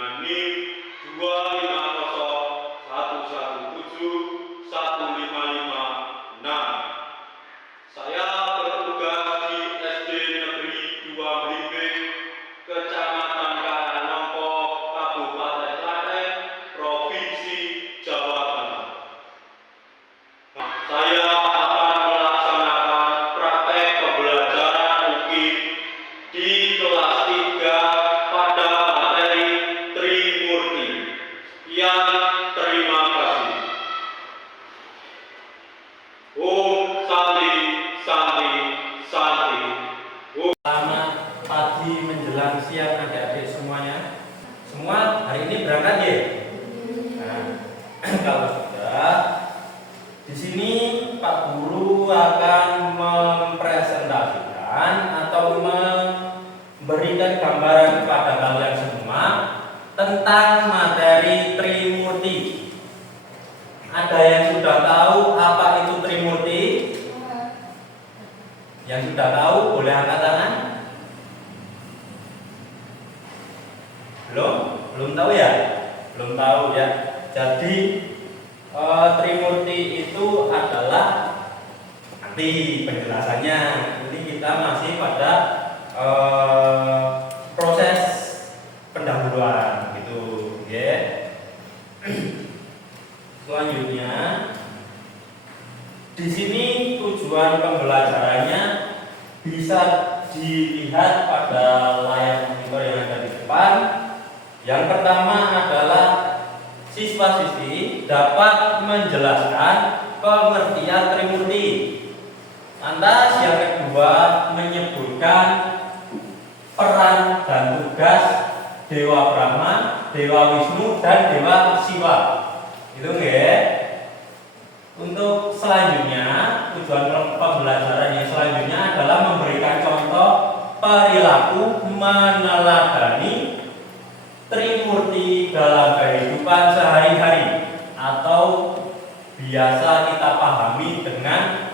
dengan NIM 25011715556. Saya bertugas di SD Negeri 2 Blimbing, Kecamatan Karangnompo, Kabupaten Klaten, Provinsi Jawa Tengah. Saya akan melaksanakan praktek pembelajaran UKIP di kelas 3 pada materi Trimurti. Sekian, terima kasih. Om Santi, Santi, Santi. Selamat pagi menjelang siang adik-adik semuanya. Semua hari ini berangkat ya? Nah, kalau sudah, di sini Pak Guru akan mempresentasikan atau memberikan gambaran kepada kalian semua tentang materi Trimurti. Ada yang sudah tahu apa itu Trimurti? Yang sudah tahu boleh angkat tangan? Belum tahu ya? Belum tahu ya. Jadi Trimurti itu adalah nanti penjelasannya. Ini kita masih pada proses pendahuluan gitu, ya. Selanjutnya, di sini tujuan pembelajarannya bisa dilihat pada layar monitor yang ada di depan. Yang pertama adalah siswa-siswi dapat menjelaskan pengertian Trimurti. Lantas yang kedua menyebutkan peran dan tugas Dewa Brahma, Dewa Wisnu, dan Dewa Siwa. Itu ya. Untuk selanjutnya, tujuan pembelajaran yang selanjutnya adalah memberikan contoh perilaku meneladani Trimurti dalam kehidupan sehari-hari atau biasa kita pahami dengan,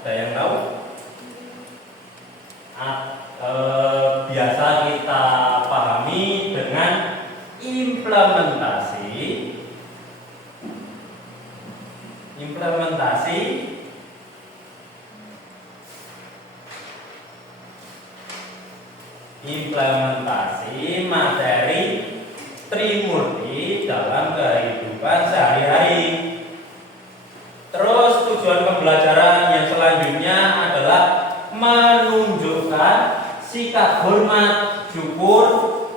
ada yang tahu? Biasa kita pahami dengan implementasi materi Trimurti dalam kehidupan sehari-hari. Terus tujuan pembelajaran yang selanjutnya adalah menunjukkan sikap hormat, syukur,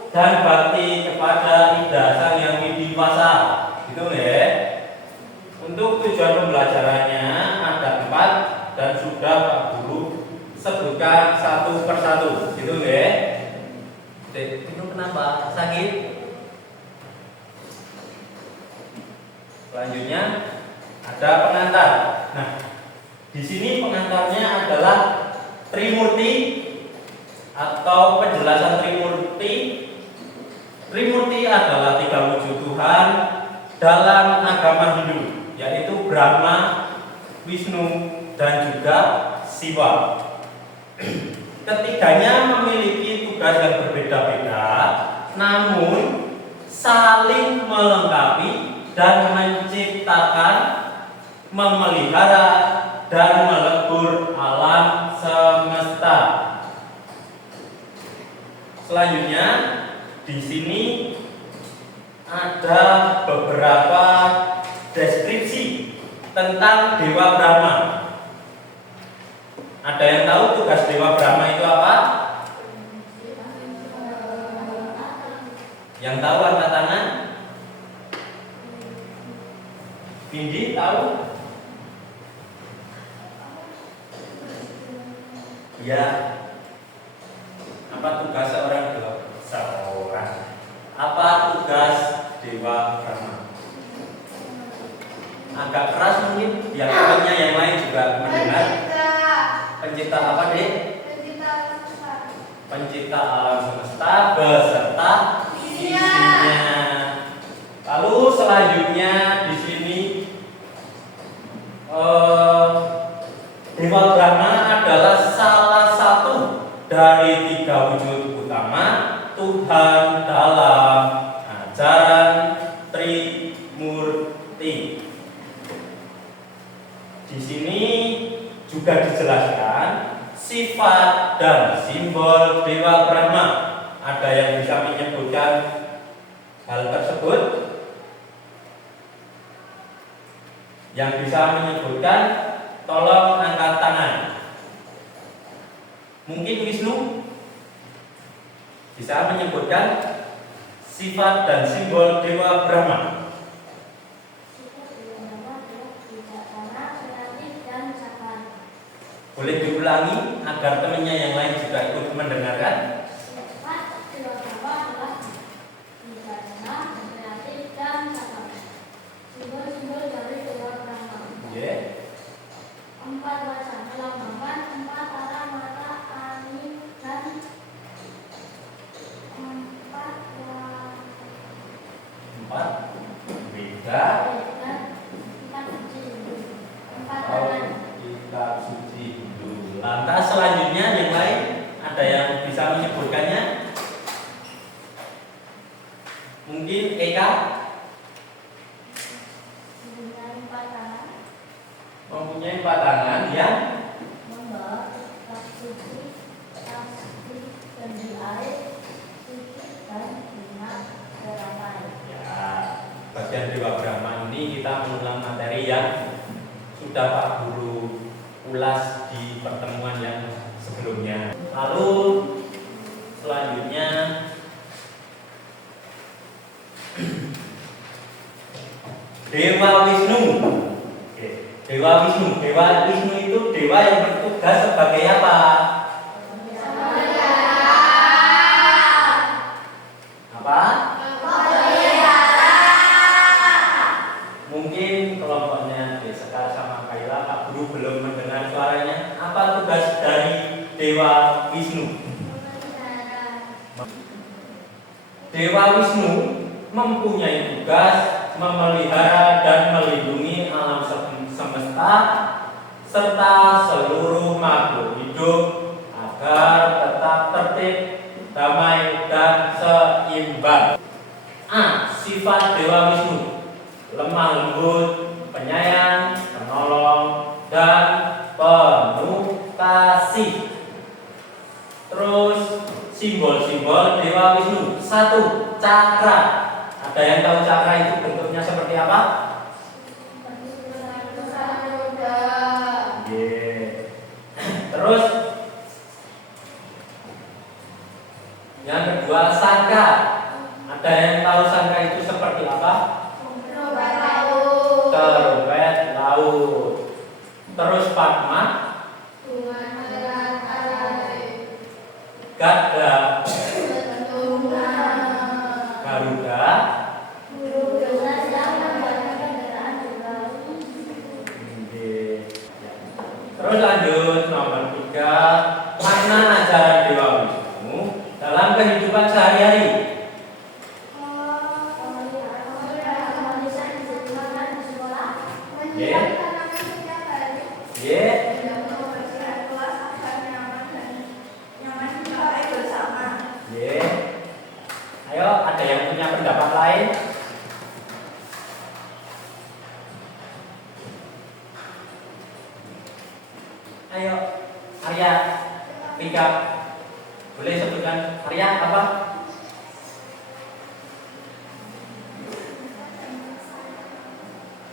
dan bakti kepada Ida Sang Yang Widiwasa. Gitu ya. Untuk tujuan pembelajarannya ada 4 dan sudah Pak Guru sebutkan satu persatu. Gitu ya. Itu kenapa? Sakit? Selanjutnya ada pengantar. Nah, di sini pengantarnya adalah Trimurti atau penjelasan Trimurti. Trimurti adalah 3 wujud Tuhan dalam agama Hindu, yaitu Brahma, Wisnu, dan juga Siwa. Ketiganya memiliki tugas yang berbeda-beda, namun saling melengkapi dan menciptakan, memelihara, dan melebur alam semesta. Selanjutnya, di sini ada beberapa deskripsi tentang Dewa Brahma. Ada yang tahu tugas Dewa Brahma itu apa? Yang tahu angkat tangan? Vindi tahu? Ya. Apa tugas Apa tugas Dewa Brahma? Agak keras mungkin, biar temannya yang lain juga mendengar. Pencipta apa, Dek? Pencipta alam semesta beserta isinya. Lalu selanjutnya di sini Dewa Brahma adalah salah satu dari 3 wujud utama Tuhan dalam ajaran Trimurti. Di sini juga dijelaskan sifat dan simbol Dewa Brahma. Ada yang bisa menyebutkan hal tersebut? Yang bisa menyebutkan, tolong angkat tangan. Mungkin Wisnu bisa menyebutkan sifat dan simbol Dewa Brahma. Boleh diulangi agar temannya yang lain juga ikut mendengarkan. Simbol-simbol dari Dewa Brahma. Empat wajah melambangkan empat arah mata, angin, dan Empat beda kitab suci Hindu. Lantas selanjutnya yang lain ada yang bisa menyebutkannya? Mungkin Eka mempunyai empat tangan yang membawa kitab suci, tasbih, kendi air, suci, dan minyak terapai. ya, bagian Dewa Brahma ini kita mengulang materi yang sudah Pak Guru ulas di pertemuan yang sebelumnya. Lalu selanjutnya Dewa Wisnu. Oke, Dewa Wisnu. Dewa Wisnu itu dewa yang bertugas sebagai apa? Apa? Mungkin kelompoknya Sekar sama Kaila, Pak Guru belum mendengar suaranya. Apa tugas dari Dewa Wisnu? Dewa Wisnu mempunyai tugas memelihara dan melindungi alam semesta serta seluruh makhluk hidup agar tetap tertib, damai, dan seimbang. A. Sifat Dewa Wisnu: lemah lembut, penyayang, penolong, dan penuh kasih. Terus simbol-simbol Dewa Wisnu. 1. Cakra. Ada yang tahu cakra itu bentuknya seperti apa? Terus yang kedua, sangka. Ada yang tahu sangka itu seperti apa? Teropet laut. Terus Padma, Gada, Garuda. Terus lanjut nomor 3, makna ajaran Dewa Wisnu dalam kehidupan sehari-hari. Ayo, ada yang punya pendapat lain? Ayo, Arya, Vika, boleh sebutkan Arya apa?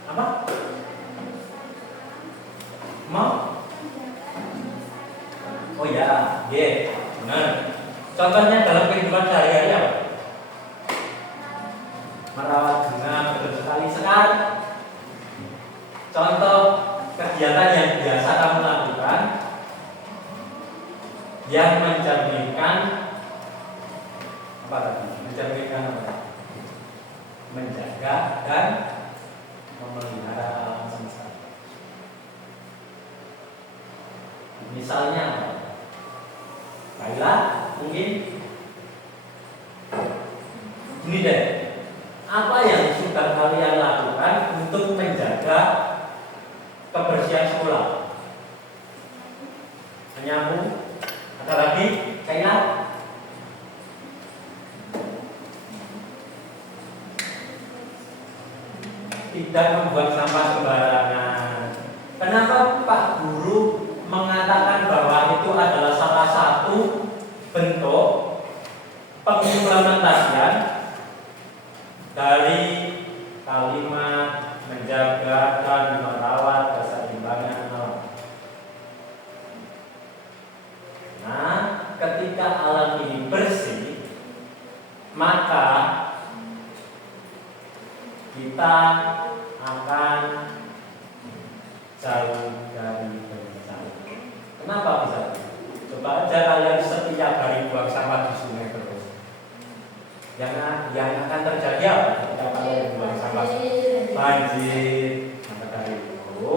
Apa? Mau? Oh ya, benar. Contohnya dalam kehidupan sehari-hari apa? Merawat bunga, betul sekali. Sekarang contoh kegiatan yang biasa kamu lakukan yang mencerminkan apa tadi? Mencerminkan apa? Menjaga dan memelihara alam semesta. Misalnya apa? Baiklah, mungkin ini deh. Apa yang sudah kalian lakukan untuk menjaga kebersihan sekolah? Menyambung? Ada lagi? Kaila? tidak membuang sampah sembarangan. Kenapa Pak Guru mengatakan bahwa itu adalah salah satu bentuk pengimplementasian dari kalimat menjaga dan merawat keseimbangan alam? Nah, ketika alam ini bersih, maka kita akan jauh dari bencana. Kenapa bisa? Coba aja kalian setiap hari buang sampah di sungai terus. Yang akan terjadi apa ketika kalian buang sampah? Banjir. Maka dari itu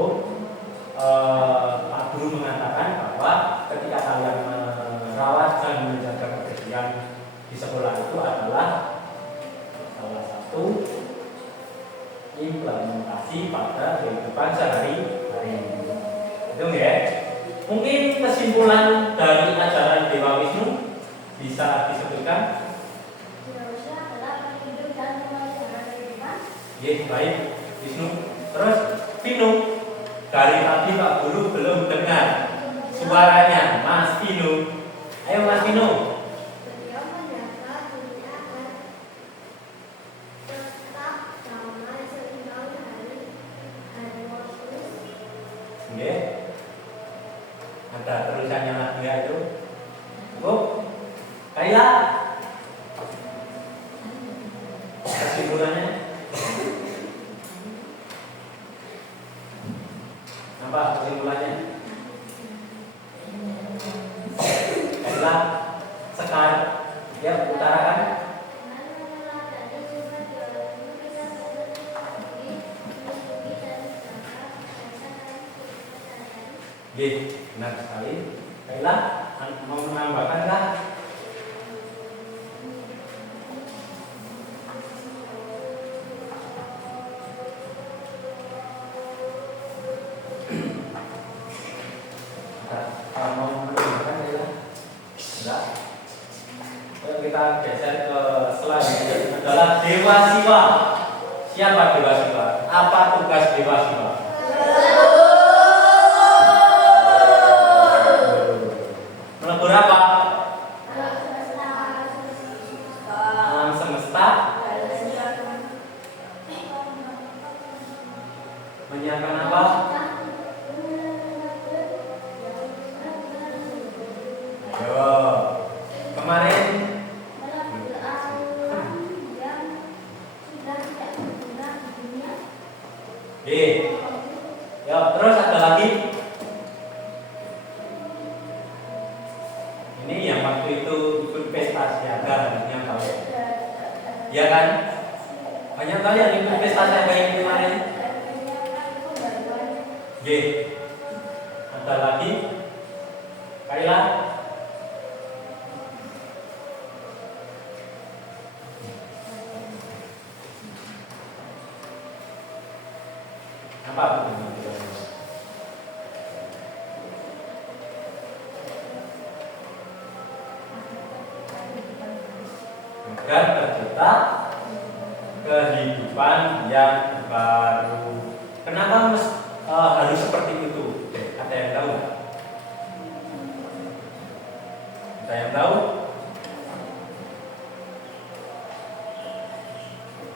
Pak Guru mengatakan bahwa ketika kalian merawat dan menjaga kebersihan di sekolah itu adalah salah satu implementasi pada kehidupan sehari-hari. Itu ya. Mungkin kesimpulan dari ajaran Dewa Wisnu bisa disebutkan? Manusia adalah hidup dan memelihara kehidupan. Ya, baik, Wisnu. Terus Vino, dari tadi Pak Guru belum dengar suaranya, Mas Vino. Ayo Mas Vino. Beliau menjaga dunia agar tetap damai seimbang dari harmonius. Oke. Ada tulisannya lagi ya itu. Bu, Kaila. Kesimpulannya apa kesimpulannya? Kaila, Sekar, ya utarakan. Oke, benar sekali. Kaila, mau menambahkan kah? Mau menambahkan Kaila? Enggak. Ayo kita geser ke selanjutnya adalah Dewa Siwa. Siapa Dewa Siwa? Apa tugas Dewa Siwa? Melebur apa? Alam semesta. Menyiapkan apa? Ayo. Kemarin ya, terus ada lagi. Ini yang waktu itu ikut pesta siaga, yang tahu. Ya kan? Banyak kali yang ikut pesta siaga yang kemarin. G. Ada lagi? Kaila. Apa? Agar tercipta kehidupan yang baru. Kenapa harus seperti itu? Ada yang tahu? Ada yang tahu?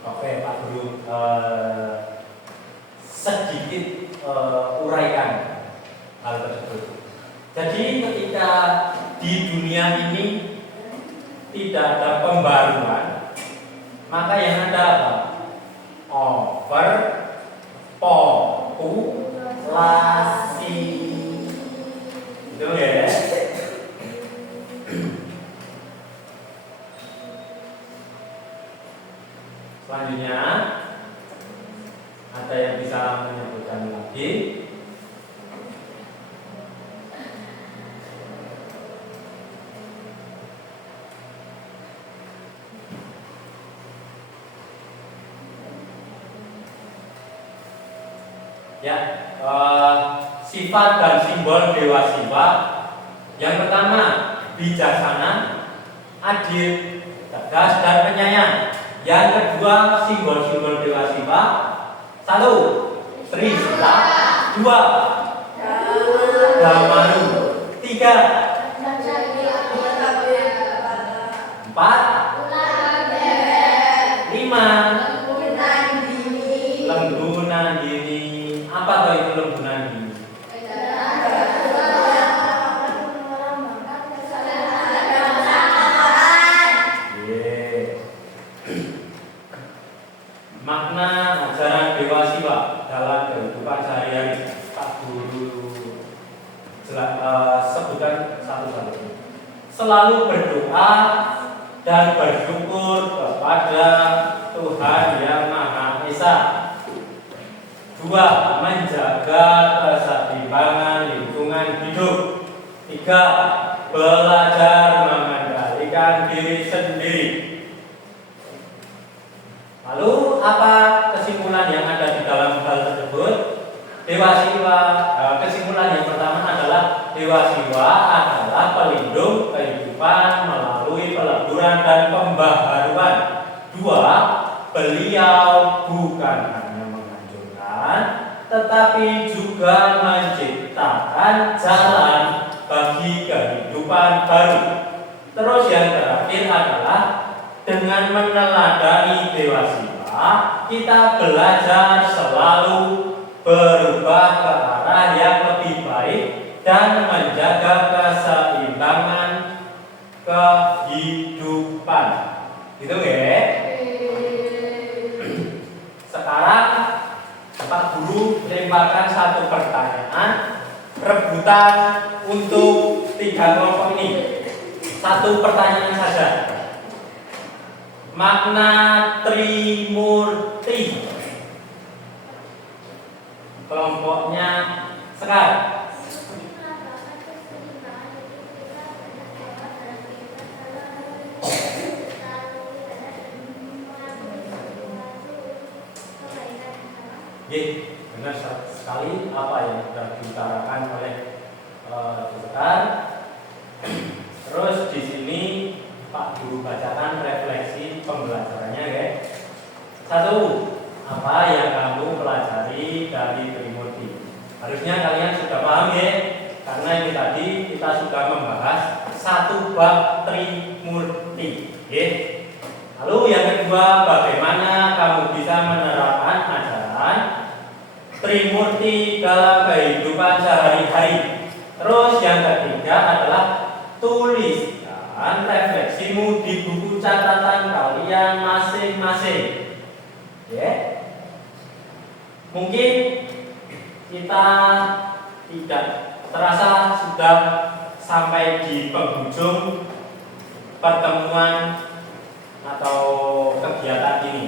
Oke, Pak Guru sedikit uraikan hal tersebut. Jadi ketika di dunia ini tidak ada pembaruan, maka yang ada apa? Overpopulasi. Itu ya. Selanjutnya ada yang bisa menyebutkan lagi? Ya, sifat dan simbol Dewa Siwa. Yang pertama, bijaksana, adil, tegas dan penyayang. Yang kedua, simbol-simbol Dewa Siwa, 1. Sri Sila. 2. Damaru. 3. 4. 5. Lembunan dini. Apa tuh itu lembunan dini? Makna ajaran Dewa Siwa dalam kehidupan sehari-hari, Pak Guru sebutkan satu-satu. Selalu berdoa dan bersyukur kepada Tuhan Yang Maha Esa. 2. Menjaga keseimbangan lingkungan hidup. 3. Belajar mengendalikan diri sendiri. Lalu apa kesimpulan yang ada di dalam hal tersebut? Dewa Siwa, kesimpulan yang pertama adalah Dewa Siwa adalah pelindung kehidupan melalui peleburan dan pembaharuan. 2. Beliau bukan hanya menghancurkan, tetapi juga menciptakan jalan bagi kehidupan baru. Terus yang terakhir adalah dengan meneladani Dewa Siwa, kita belajar selalu berubah ke arah yang lebih baik dan menjaga keseimbangan kehidupan. Gitu ya. Sekarang Pak Guru lemparkan satu pertanyaan rebutan untuk 3 kelompok ini. Satu pertanyaan saja. Makna Trimurti. Kelompoknya Sekar. Benar sekali apa yang sudah diutarakan oleh Sekar. Terus di sini Pak Guru bacakan refleksi pembelajarannya ya. 1. Apa yang kamu pelajari dari Trimurti? Harusnya kalian sudah paham ya, karena ini tadi kita sudah membahas 1 bab Trimurti ya. Lalu yang kedua, bagaimana kamu bisa menerapkan ajaran Trimurti dalam kehidupan sehari-hari. Terus yang ketiga adalah tuliskan refleksimu di buku catatan kalian masing-masing. Ya. Mungkin kita tidak terasa sudah sampai di penghujung pertemuan atau kegiatan ini.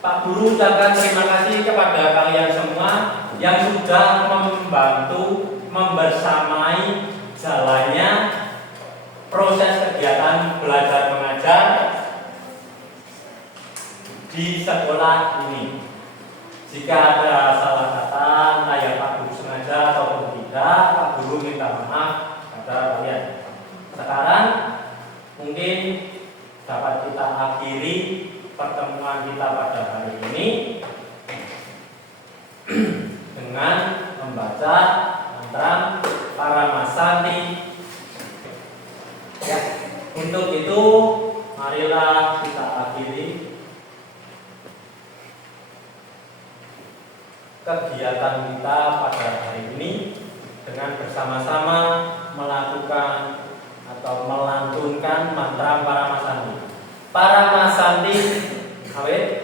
Pak Guru ucapkan terima kasih kepada kalian semua yang sudah membantu membersamai jalannya proses kegiatan belajar mengajar di sekolah ini. Jika ada salah kata, entah ya Pak Guru sengaja ataupun tidak, Pak Guru minta maaf kepada kalian. Sekarang mungkin dapat kita akhiri pertemuan kita pada hari ini dengan membaca mantra Paramasanti. Ya, untuk itu marilah kita akhiri kegiatan kita pada hari ini dengan bersama-sama melakukan atau melantunkan mantra Paramasanti. Paramasanti, awet